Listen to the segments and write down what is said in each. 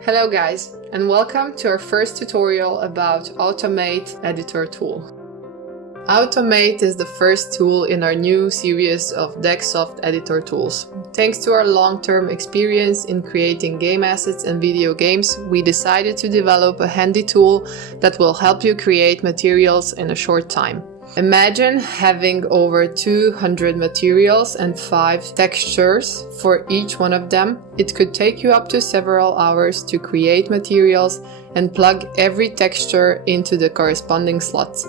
Hello guys, and welcome to our first tutorial about Automate Editor Tool. Automate is the first tool in our new series of DEXSOFT Editor Tools. Thanks to our long-term experience in creating game assets and video games, we decided to develop a handy tool that will help you create materials in a short time. Imagine having over 200 materials and 5 textures for each one of them. It could take you up to several hours to create materials and plug every texture into the corresponding slots.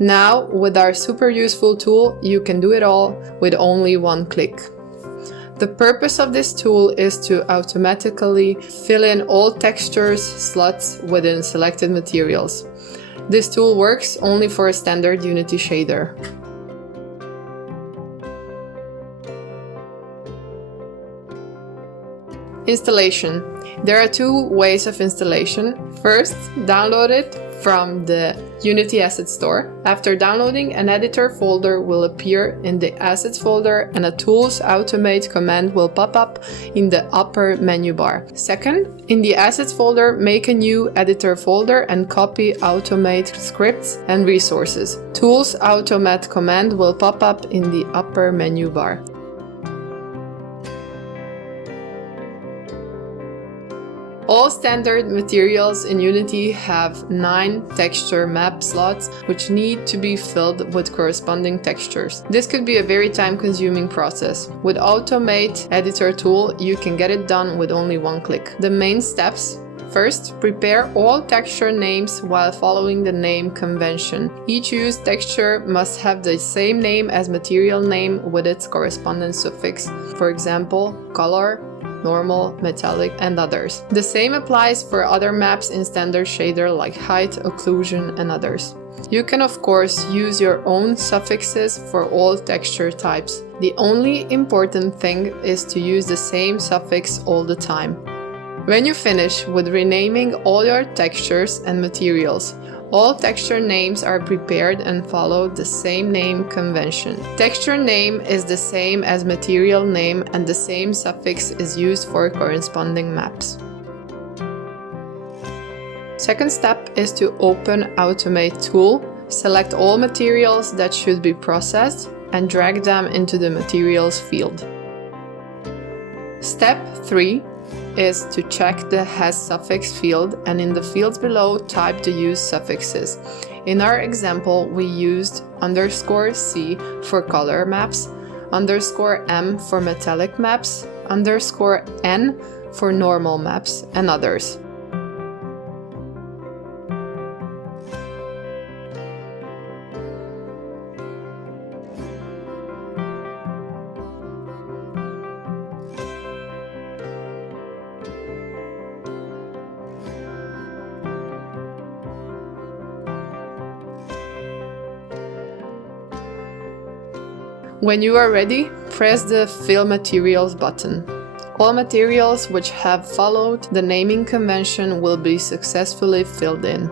Now, with our super useful tool, you can do it all with only one click. The purpose of this tool is to automatically fill in all textures slots within selected materials. This tool works only for a standard Unity shader. Installation. There are two ways of installation. First, download it from the Unity Asset Store. After downloading, an editor folder will appear in the Assets folder and a Tools Automate command will pop up in the upper menu bar. Second, in the Assets folder, make a new editor folder and copy Automate scripts and resources. Tools Automate command will pop up in the upper menu bar. All standard materials in Unity have 9 texture map slots, which need to be filled with corresponding textures. This could be a very time-consuming process. With Automate Editor Tool, you can get it done with only one click. The main steps. First, prepare all texture names while following the name convention. Each used texture must have the same name as material name with its corresponding suffix. For example, color, normal, metallic, and others. The same applies for other maps in standard shader like height, occlusion, and others. You can of course use your own suffixes for all texture types. The only important thing is to use the same suffix all the time. When you finish with renaming all your textures and materials, all texture names are prepared and follow the same name convention. Texture name is the same as material name and the same suffix is used for corresponding maps. Second step is to open Automate Tool, select all materials that should be processed and drag them into the Materials field. Step 3 is to check the has suffix field and in the fields below type the used suffixes. In our example, we used _C for color maps, _M for metallic maps, _N for normal maps, and others. When you are ready, press the Fill Materials button. All materials which have followed the naming convention will be successfully filled in.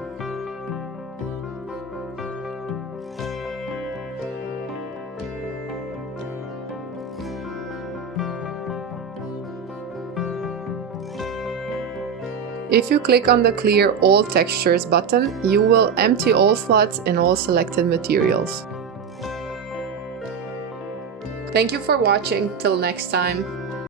If you click on the Clear All Textures button, you will empty all slots in all selected materials. Thank you for watching. Till next time.